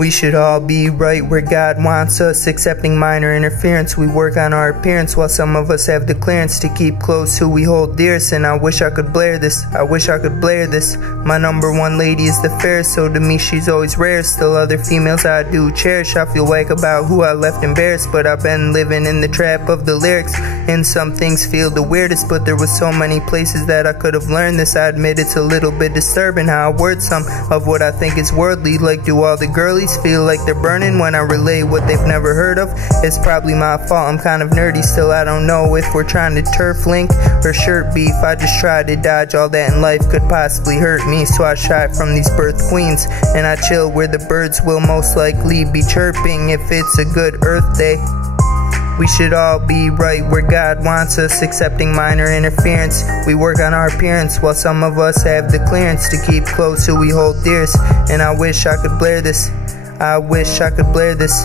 We should all be right where God wants us, accepting minor interference. We work on our appearance while some of us have the clearance to keep close who we hold dearest. And I wish I could blare this, I wish I could blare this. My number one lady is the fairest, so to me she's always rare. Still other females I do cherish. I feel whack about who I left embarrassed, but I've been living in the trap of the lyrics. And some things feel the weirdest, but there was so many places that I could have learned this. I admit it's a little bit disturbing how I word some of what I think is worldly. Like, do all the girlies feel like they're burning when I relay what they've never heard of? It's probably my fault, I'm kind of nerdy. Still I don't know if we're trying to turf link or shirt beef. I just try to dodge all that in life could possibly hurt me. So I shy from these birth queens, and I chill where the birds will most likely be chirping if it's a good earth day. We should all be right where God wants us, accepting minor interference. We work on our appearance while some of us have the clearance to keep close who we hold dearest. And I wish I could blare this, I wish I could blare this.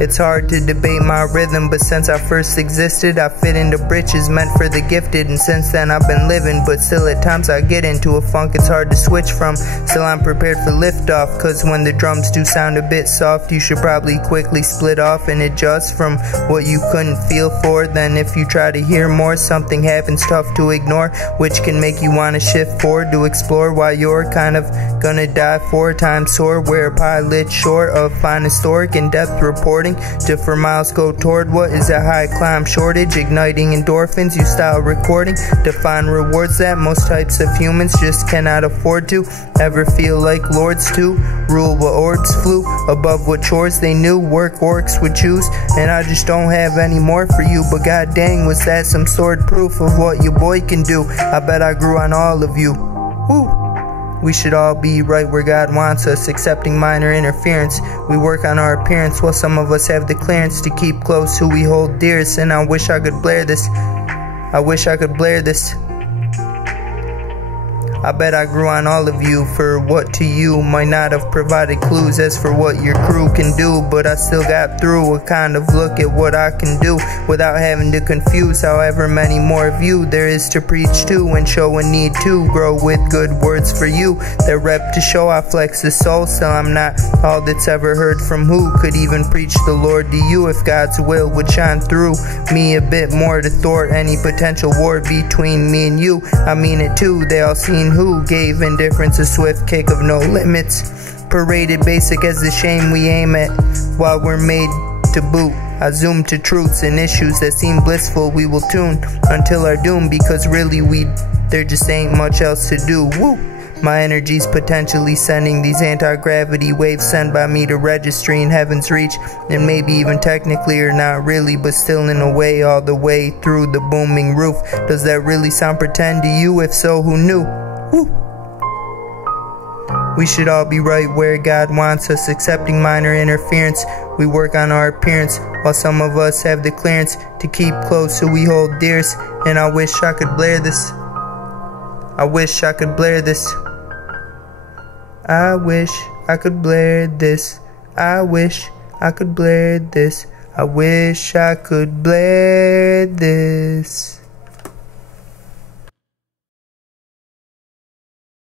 It's hard to debate my rhythm, but since I first existed, I fit into britches meant for the gifted. And since then I've been living, but still at times I get into a funk it's hard to switch from. Still I'm prepared for liftoff, cause when the drums do sound a bit soft, you should probably quickly split off and adjust from what you couldn't feel for. Then if you try to hear more, something happens tough to ignore, which can make you wanna shift forward to explore why you're kind of gonna die 4 times sore. Where a pilot short of fine historic in-depth reporting to for miles go toward what is a high climb shortage, igniting endorphins. You style recording to find rewards that most types of humans just cannot afford to ever feel like lords to rule what orbs flew above what chores they knew work orcs would choose. And I just don't have any more for you, but god dang was that some sort of proof of what your boy can do. I bet I grew on all of you. Woo! We should all be right where God wants us, accepting minor interference. We work on our appearance while some of us have the clearance to keep close who we hold dearest. And I wish I could blare this, I wish I could blare this. I bet I grew on all of you for what to you might not have provided clues as for what your crew can do. But I still got through a kind of look at what I can do without having to confuse however many more of you there is to preach to and show a need to grow with good words for you that rep to show I flex the soul. Still I'm not all that's ever heard from who could even preach the Lord to you if God's will would shine through me a bit more to thwart any potential war between me and you. I mean it too, they all seen who gave indifference a swift kick of no limits, paraded basic as the shame we aim at while we're made to boot. I zoom to truths and issues that seem blissful. We will tune until our doom, because really there just ain't much else to do. Woo! My energy's potentially sending these anti-gravity waves sent by me to registry in heaven's reach, and maybe even technically or not really, but still in a way all the way through the booming roof. Does that really sound pretend to you? If so, who knew? Woo. We should all be right where God wants us, accepting minor interference. We work on our appearance while some of us have the clearance to keep close who we hold dearest. And I wish I could blare this, I wish I could blare this, I wish I could blare this, I wish I could blare this, I wish I could blare this.